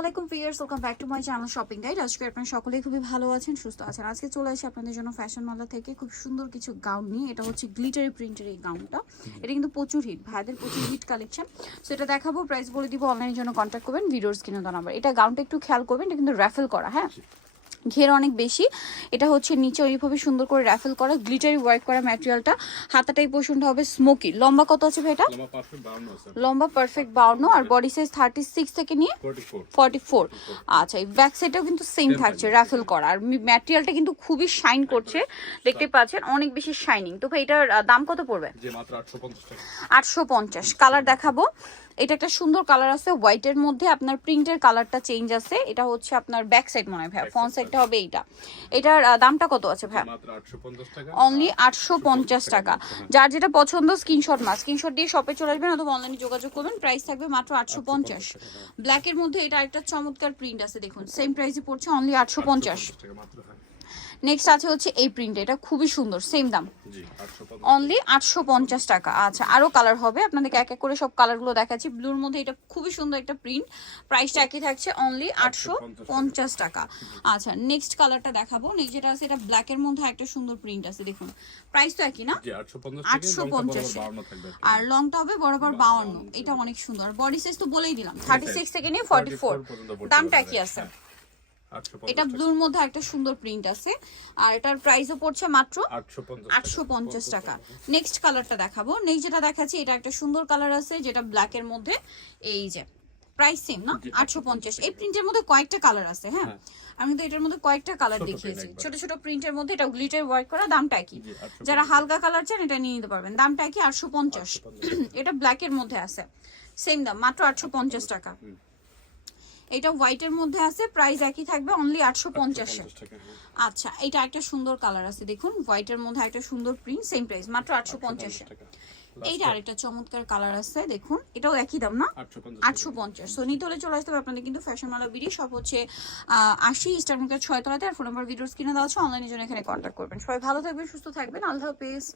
আলাইকুম viewers, welcome back to my channel shopping guide. আজকে আপনারা সকলেই খুবই ভালো আছেন, সুস্থ আছেন। আজকে চলে আসি আপনাদের জন্য ফ্যাশন মালা থেকে খুব সুন্দর কিছু গাউন নিয়ে। এটা হচ্ছে গ্লিটারি প্রিন্টের এই গাউনটা। এটা কিন্তু প্রচুর হিট, ভাইদের প্রচুর হিট কালেকশন। সো এটা দেখাবো, প্রাইস বলে দিব, অনলাইনের জন্য কন্ট্যাক্ট করবেন, ভিডিওর স্ক্রিনে দেওয়া নাম্বার। এটা গাউনটা একটু খেয়াল করবেন, এটা কিন্তু র্যাফেল করা, হ্যাঁ, ঘের অনেক বেশি। এটা হচ্ছে নিচে ওইভাবে সুন্দর করে র্যাফেল করা, গ্লিটারি ওয়ার্ক করা ম্যাটেরিয়ালটা। হাতাটাই পোর্শনটা হবে স্মোকি। লম্বা কত আছে ভাই এটা? লম্বা পারফেক্ট 52, আর বডি সাইজ 36 থেকে নিয়ে 44। আচ্ছা, এই ব্যাক সাইডটাও কিন্তু সেম থাকছে, র্যাফেল করা। আর ম্যাটেরিয়ালটা কিন্তু খুবই শাইন করছে, দেখতে পাচ্ছেন, অনেক বেশি শাইনিং। তো ভাই এটার দাম কত পড়বে? 850। কালার দেখাবো। এটা একটা সুন্দর কালার আছে হোয়াইটের মধ্যে, আপনার প্রিন্টের কালারটা চেঞ্জ আছে। এটা হচ্ছে আপনার ব্যাক সাইড মনে হয় ভাই, ফ্রন্ট সাইডটা হবে এইটা। এটার দামটা কত আছে ভাই? অনলি 850 টাকা। যার যেটা পছন্দ স্ক্রিনশট দিয়ে শপে চলে আসবেন অথবা অনলাইনে যোগাযোগ করবেন। প্রাইস থাকবে মাত্র 850। ব্ল্যাকের মধ্যে এটা একটা চমৎকার প্রিন্ট আছে, দেখুন সেম প্রাইসে পড়ছে, অনলি 850। নেক্সট আছে হচ্ছে এই প্রিন্ট, এটা খুবই সুন্দর, সেম দাম, অনলি 850 টাকা। আচ্ছা, আরো কালার হবে, আপনাদেরকে এক এক করে সব কালারগুলো দেখাচ্ছি। ব্লুর মধ্যে এটা খুবই সুন্দর একটা প্রিন্ট, প্রাইসটা একই থাকছে, অনলি 850 টাকা। আচ্ছা, নেক্সট কালারটা দেখাবো। নেক্সট যেটা আছে, এটা ব্ল্যাকের মধ্যে একটা সুন্দর প্রিন্ট আছে, দেখুন প্রাইস তো একই না, 850। আর লংটা হবে বরাবর 52। এটা অনেক সুন্দর। বডি সাইজ তো বলেই দিলাম, 36 থেকে নিয়ে 44। দামটা কি আছে? এটা ব্লুর মধ্যে একটা সুন্দর প্রিন্ট আছে, আর এটার প্রাইসও পড়ছে মাত্র 850 টাকা। নেক্সট কালারটা দেখাবো। নেক্সট যেটা দেখাচ্ছি, এটা একটা সুন্দর কালার আছে, যেটা ব্ল্যাকের মধ্যে। এই যে প্রাইস সেম না, 850। এই প্রিন্টের মধ্যে কয়েকটা কালার আছে, হ্যাঁ, আমি তো এটার মধ্যে কয়েকটা কালার দেখিয়েছি, ছোট ছোট প্রিন্টের মধ্যে। এটা গ্লিটার ওয়ার্ক করা, দামটা কি? যারা হালকা কালার চান এটা নিয়ে নিতে পারবেন, দামটা কি? 850। এটা ব্ল্যাকের মধ্যে আছে, সেম দাম, মাত্র 850 টাকা। এটা হোয়াইটের মধ্যে আছে, প্রাইস একই থাকবে, অনলি 850। আচ্ছা, এটা একটা সুন্দর কালার আছে, দেখুন হোয়াইটের মধ্যে একটা সুন্দর প্রিন্ট, সেম প্রাইস, মাত্র 850। এইটা আরেকটা চমৎকার কালার আছে, দেখুন এটাও একই দাম না, 850। সো নিতে হলে চলে আসতে হবে আপনাদের কিন্তু ফ্যাশন মালা বিডি, সব হচ্ছে 80 ইস্টার মার্কেট 6 তলাতে। আর ফোন নাম্বার ভিডিওস কিনে দেওয়া আছে, অনলাইনের জন্য এখানে কন্ট্যাক্ট করবেন। সবাই ভালো থাকবেন, সুস্থ থাকবেন, আল্লাহ হাফেজ।